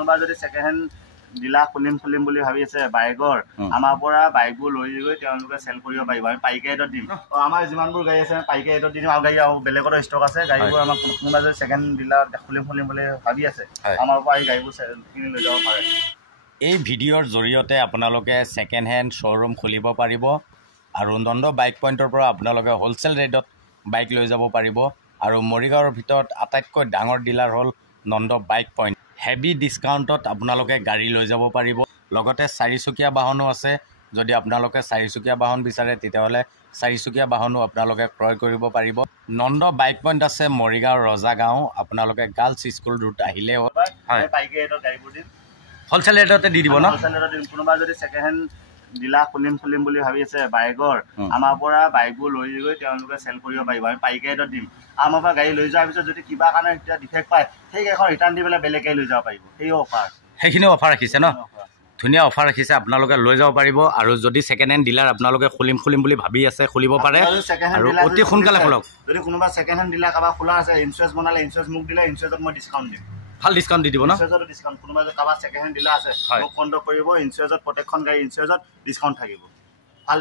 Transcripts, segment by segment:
কোনোবা যদি second hand dealer খুলিম বুলি ভাবি আছে বাইকৰ আমাৰ পৰা বাইকবোৰ লৈ গৈ তেওঁলোকে চেল কৰিব পাৰিব আমি পাইকাৰী ৰেটত দিম আমাৰ যিমানবোৰ গাড়ী আছে পাইকাৰী ৰেটত দিম আৰু গাড়ী আৰু বেলেগতো ষ্টক আছে গাড়ীবোৰ আমাক কোনোবা যদি ছেকেণ্ড ডিলাৰ খুলিম বুলি ভাবি আছে আমাৰ পৰা এই গাড়ীবোৰ কিনি লৈ যাব পাৰে এই ভিডিঅ'ৰ জৰিয়তে আপোনালোকে ছেকেণ্ড হেণ্ড শ্ব'ৰুম খুলিব পাৰিব আৰু নন্দ বাইক পইণ্টৰ পৰা আপোনালোকে হ'লচেল ৰেটত বাইক লৈ যাব পাৰিব আৰু মৰিগাঁৱৰ ভিতৰত আটাইতকৈ ডাঙৰ ডিলাৰ হ'ল নন্দ বাইক পইণ্ট হেভি ডিছকাউণ্টত আপোনালোকে গাড়ী লৈ যাব পাৰিব লগতে চাৰিচকীয়া বাহনো আছে যদি আপোনালোকে চাৰিচকীয়া বাহন বিচাৰে তেতিয়াহ'লে চাৰিচকীয়া বাহনো আপোনালোকে ক্ৰয় কৰিব পাৰিব নন্দ বাইক পইণ্ট আছে মৰিগাঁও ৰজা গাঁও আপোনালোকে গাৰ্লছ স্কুল ৰুট আহিলে পাইকাৰী ৰেটত গাড়ীবোৰ দিম হ'লচেল ৰেটতে দি দিব ন হ'লচেল ৰেটত দিম কোনোবা যদি ছেকেণ্ড হেণ্ড ডিলাৰ খুলিম বুলি ভাবি আছে বাইকৰ আমাৰ পৰা বাইকবোৰ লৈ গৈ তেওঁলোকে চেল কৰিব পাৰিব আমি পাইকাৰী ৰেটত দিম আমাৰ পৰা গাড়ী লৈ যোৱাৰ পিছত যদি কিবা কাৰণে এতিয়া ডিফেক্ট পায় সেই গাড়ীখন ৰিটাৰ্ণ দি পেলাই বেলেগ গাড়ী লৈ যাব পাৰিব সেই অফাৰ সেইখিনি অফাৰ ৰাখিছে ন ধুনীয়া অফাৰ ৰাখিছে আপোনালোকে লৈ যাব পাৰিব আৰু যদি ছেকেণ্ড হেণ্ড ডিলাৰ আপোনালোকে খুলিম বুলি ভাবি আছে খুলিব পাৰে আৰু অতি সোনকালে খোলক যদি কোনোবা ছেকেণ্ড হেণ্ড ডিলাৰ কাৰোবাৰ খোলা আছে ইঞ্চুৰেঞ্চ বনালে ইঞ্চুৰেঞ্চ মোক দিলে ইঞ্চুৰেঞ্চত মই ডিছকাউণ্ট দিম ভাল ডিছকাউণ্ট দি দিব ন ইঞ্চুৰেঞ্চত ডিছকাউণ্ট কোনোবা যদি কাৰোবাৰ ছেকেণ্ড হেণ্ড ডিলাৰ আছে মোক কণ্টেক্ট কৰিব ইঞ্চুৰেঞ্চত প্ৰত্যেকখন গাড়ী ইঞ্চুৰেঞ্চত ডিছকাউণ্ট থাকিব ভাল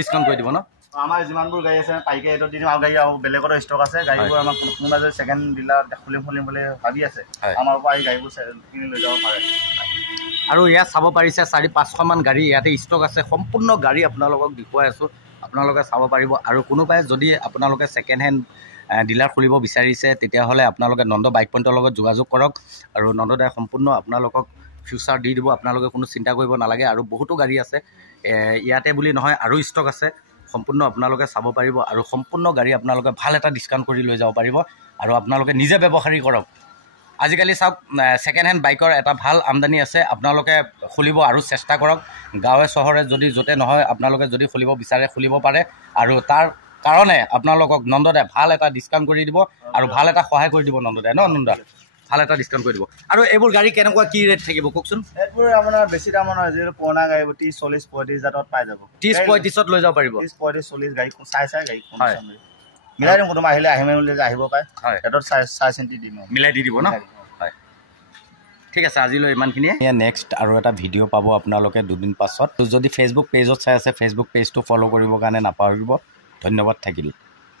ডিছকাউণ্ট কৰি দিব ন আমাৰ যিমানবোৰ গাড়ী আছে পাইকাৰী ৰেটত দি দিম আৰু গাড়ী আৰু বেলেগতো ষ্টক আছে গাড়ীবোৰ আমাক কোনোবা যদি ছেকেণ্ড ডিলাৰ খুলিম বুলি ভাবি আছে আমাৰ পৰা এই গাড়ীবোৰ কিনি লৈ যাব পাৰে আৰু ইয়াত চাব পাৰিছে 400-500মান গাড়ী ইয়াতে ষ্টক আছে সম্পূৰ্ণ গাড়ী আপোনালোকক দেখুৱাই আছোঁ আপোনালোকে চাব পাৰিব আৰু কোনোবাই যদি আপোনালোকে ছেকেণ্ড হেণ্ড ডিলাৰ খুলিব বিচাৰিছে তেতিয়াহ'লে আপোনালোকে নন্দ বাইক পইণ্টৰ লগত যোগাযোগ কৰক আৰু নন্দদাই সম্পূৰ্ণ আপোনালোকক ফিউচাৰ দি দিব আপোনালোকে কোনো চিন্তা কৰিব নালাগে আৰু বহুতো গাড়ী আছে ইয়াতে বুলি নহয় আৰু ষ্টক আছে সম্পূৰ্ণ আপোনালোকে চাব পাৰিব আৰু সম্পূৰ্ণ গাড়ী আপোনালোকে ভাল এটা ডিছকাউণ্ট কৰি লৈ যাব পাৰিব আৰু আপোনালোকে নিজে ব্যৱসায়ী কৰক আজিকালি চাওক ছেকেণ্ড হেণ্ড বাইকৰ এটা ভাল আমদানি আছে আপোনালোকে খুলিব আৰু চেষ্টা কৰক গাঁৱে চহৰে যদি য'তে নহয় আপোনালোকে যদি খুলিব বিচাৰে খুলিব পাৰে আৰু তাৰ কাৰণে আপোনালোকক নন্দদাই ভাল এটা ডিছকাউণ্ট কৰি দিব আৰু ভাল এটা সহায় কৰি দিব নন্দদাই নন্দা ভাল এটা ডিছকাউণ্ট কৰি দিব আৰু এইবোৰ গাড়ী কেনেকুৱা কি ৰেট থাকিব কওকচোন এইবোৰ আপোনাৰ বেছি দামৰ নহয় যিহেতু পুৰণা গাড়ীবোৰ 30-40-35 হাজাৰত পাই যাব 30-35ত লৈ যাব পাৰিব 30-40 গাড়ী চাই গাড়ী মিলাই দিম কোনোবা আহিম বুলি আহিব পাৰে ৰেটত চাই চিন্তি দিম মিলাই দি দিব ন হয় ঠিক আছে আজিলৈ ইমানখিনিয়ে নেক্সট আৰু এটা ভিডিঅ' পাব আপোনালোকে দুদিন পাছত যদি ফেচবুক পেজত চাই আছে ফেচবুক পেজটো ফ'ল' কৰিবৰ কাৰণে নাপাহৰিব ধন্যবাদ থাকিল